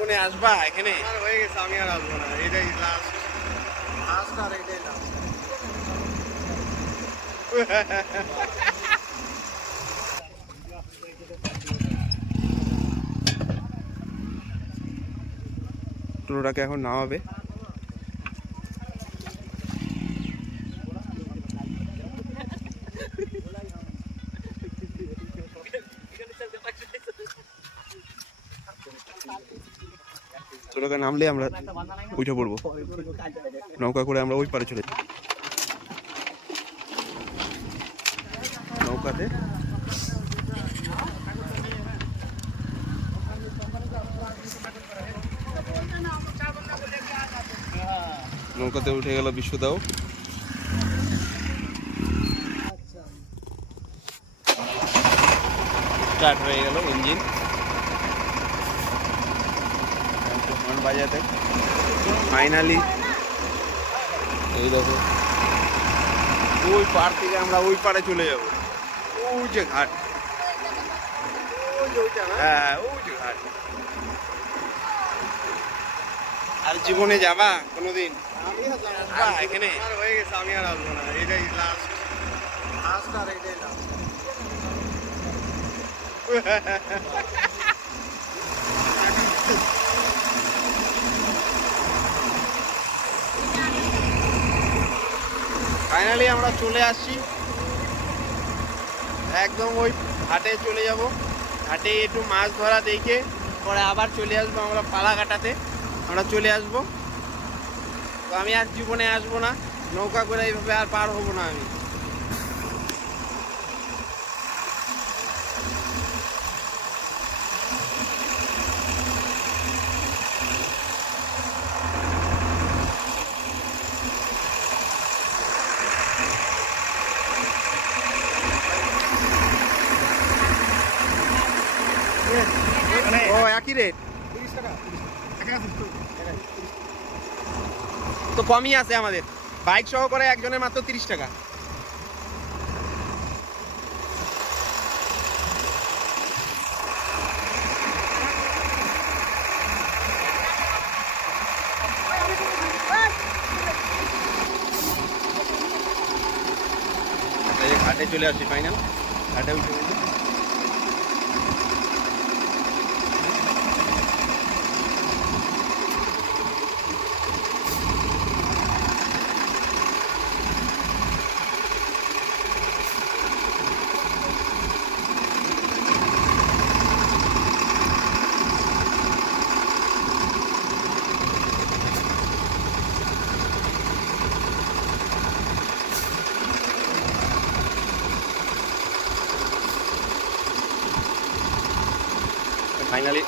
কোনে আসবা এখানে? আর হয়ে গেছে, আমি আর আসবো না, এটাই লাস্ট। লাস্ট আর এটাই লাস্ট। টোটোটাকে এখন নামাবে। টোটোকে নামলে আমরা উঠে পড়বো, নৌকা করে আমরা ওই পারে চলে যাই। নৌকাতে নৌকাতে উঠে গেল বিশ্বদাও। স্টার্ট হয়ে গেল ইঞ্জিন বাজাতে। ফাইনালি এই দেখো, ওই পার থেকে আমরা ওই পারে চলে যাবো। ওই যে ঘাট, হ্যাঁ ওই যে ঘাট। আর জীবনে যাবা কোনোদিন? এখানে আর হয়ে গেছে, আমি আর আসবো না, এটাই লাস্ট। লাস্ট আর এটাই লাস্ট। ফাইনালি আমরা চলে আসছি, একদম ওই ঘাটে চলে যাব। ঘাটে একটু মাছ ধরা দেখে পরে আবার চলে আসবো আমরা পালা কাটাতে। আমরা চলে আসবো, তো আমি আর জীবনে আসবো না, নৌকা করে এইভাবে আর পার হবো না আমি। ও একই রেট 30 টাকা। তো কমই আছে আমাদের, বাইক সহ করে একজনের মাত্র 30 টাকা। ঘাটে চলে আসছি, ফাইনাল ঘাটে উঠে গেছি। ফাইনালি